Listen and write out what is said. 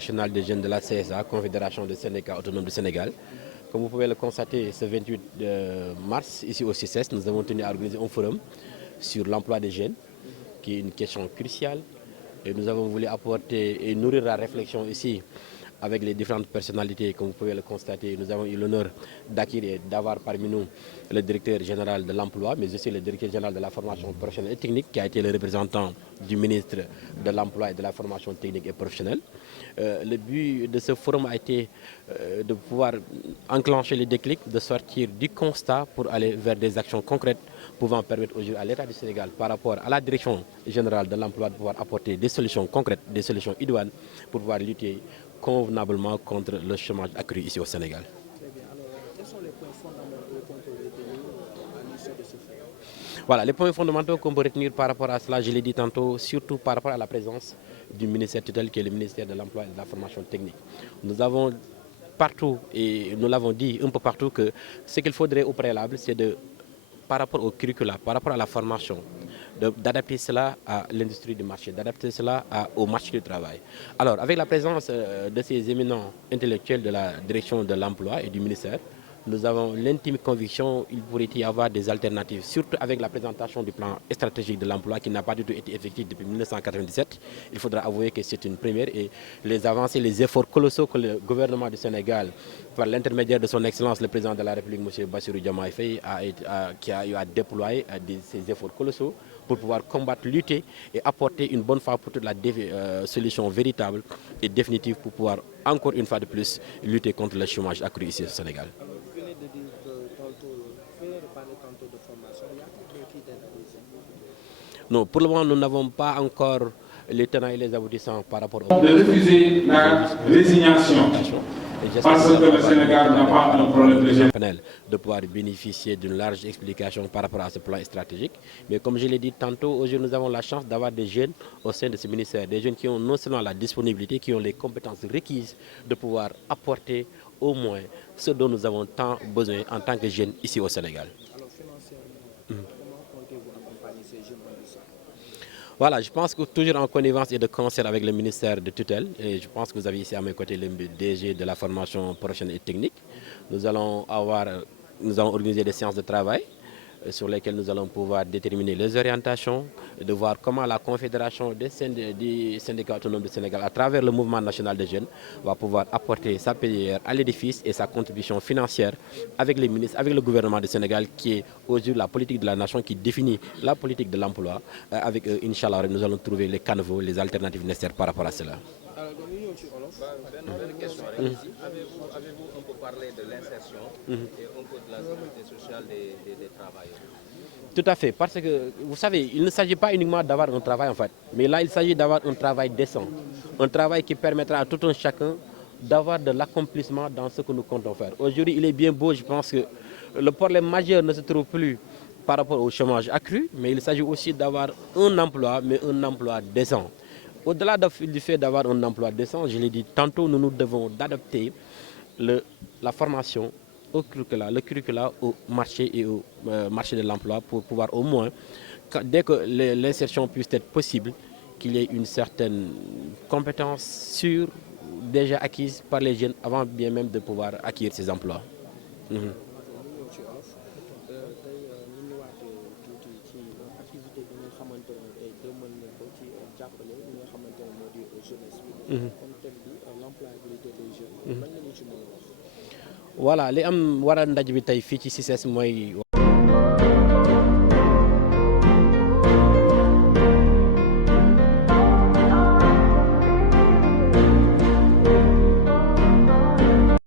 national des jeunes de la CSA, Confédération des syndicats autonomes du Sénégal. Comme vous pouvez le constater, ce 28 mars, ici au CICES, nous avons tenu à organiser un forum sur l'emploi des jeunes, qui est une question cruciale. Et nous avons voulu apporter et nourrir la réflexion ici avec les différentes personnalités, comme vous pouvez le constater. Nous avons eu l'honneur d'acquérir et d'avoir parmi nous le directeur général de l'emploi, mais aussi le directeur général de la formation professionnelle et technique, qui a été le représentant du ministre de l'emploi et de la formation technique et professionnelle. Le but de ce forum a été de pouvoir enclencher les déclics, de sortir du constat pour aller vers des actions concrètes pouvant permettre aujourd'hui à l'État du Sénégal, par rapport à la direction générale de l'emploi, de pouvoir apporter des solutions concrètes, des solutions idoines pour pouvoir lutter convenablement contre le chômage accru ici au Sénégal. Très bien. Alors, quels sont les points fondamentaux qu'on peut retenir à l'issue de ce forum? Voilà, les points fondamentaux qu'on peut retenir par rapport à cela, je l'ai dit tantôt, surtout par rapport à la présence du ministère tutelle qui est le ministère de l'Emploi et de la formation technique. Nous avons partout, et nous l'avons dit un peu partout, que ce qu'il faudrait au préalable, c'est de, par rapport au curricula, par rapport à la formation, d'adapter cela à l'industrie du marché, d'adapter cela au marché du travail. Alors, avec la présence de ces éminents intellectuels de la direction de l'emploi et du ministère, nous avons l'intime conviction qu'il pourrait y avoir des alternatives, surtout avec la présentation du plan stratégique de l'emploi qui n'a pas du tout été effectif depuis 1997. Il faudra avouer que c'est une première et les avancées, les efforts colossaux que le gouvernement du Sénégal, par l'intermédiaire de son Excellence le président de la République, M. Bassirou Diomaye Faye, qui a eu à déployer ces efforts colossaux pour pouvoir combattre, lutter et apporter une bonne fois pour toute la solution véritable et définitive pour pouvoir, encore une fois de plus, lutter contre le chômage accru ici au Sénégal. Vous venez de dire que vous venez de parler tantôt de formation. Y a-t-il qui Non, pour le moment, nous n'avons pas encore les tenants et les aboutissants par rapport au... De refuser la résignation. Parce que le Sénégal n'a pas un problème de gestion. De pouvoir bénéficier d'une large explication par rapport à ce plan stratégique. Mais comme je l'ai dit tantôt, aujourd'hui nous avons la chance d'avoir des jeunes au sein de ce ministère, des jeunes qui ont non seulement la disponibilité, qui ont les compétences requises de pouvoir apporter au moins ce dont nous avons tant besoin en tant que jeunes ici au Sénégal. Alors financièrement, comment comptez-vous accompagner ces jeunes ambitieux? Voilà, je pense que toujours en connivence et de concert avec le ministère de tutelle, et je pense que vous avez ici à mes côtés le DG de la formation professionnelle et technique. Nous allons organiser des séances de travail sur lesquelles nous allons pouvoir déterminer les orientations, de voir comment la Confédération des syndicats autonomes du Sénégal, à travers le mouvement national des jeunes, va pouvoir apporter sa pierre à l'édifice et sa contribution financière avec les ministres, avec le gouvernement du Sénégal, qui est aujourd'hui la politique de la nation, qui définit la politique de l'emploi. Avec Inch'Allah, nous allons trouver les canevaux, les alternatives nécessaires par rapport à cela. Avez-vous un peu parlé de l'insertion et un peu de la sécurité sociale des travailleurs? Tout à fait, parce que vous savez, il ne s'agit pas uniquement d'avoir un travail en fait, mais là il s'agit d'avoir un travail décent, un travail qui permettra à tout un chacun d'avoir de l'accomplissement dans ce que nous comptons faire. Aujourd'hui, il est bien beau, je pense que le problème majeur ne se trouve plus par rapport au chômage accru, mais il s'agit aussi d'avoir un emploi, mais un emploi décent. Au-delà du fait d'avoir un emploi décent, je l'ai dit tantôt, nous devons d'adapter la formation au curricula au marché et au marché de l'emploi pour pouvoir au moins, dès que l'insertion puisse être possible, qu'il y ait une certaine compétence sûre déjà acquise par les jeunes avant bien même de pouvoir acquérir ces emplois. Voilà li am waral ndaje bi tey fii ci CICES mooy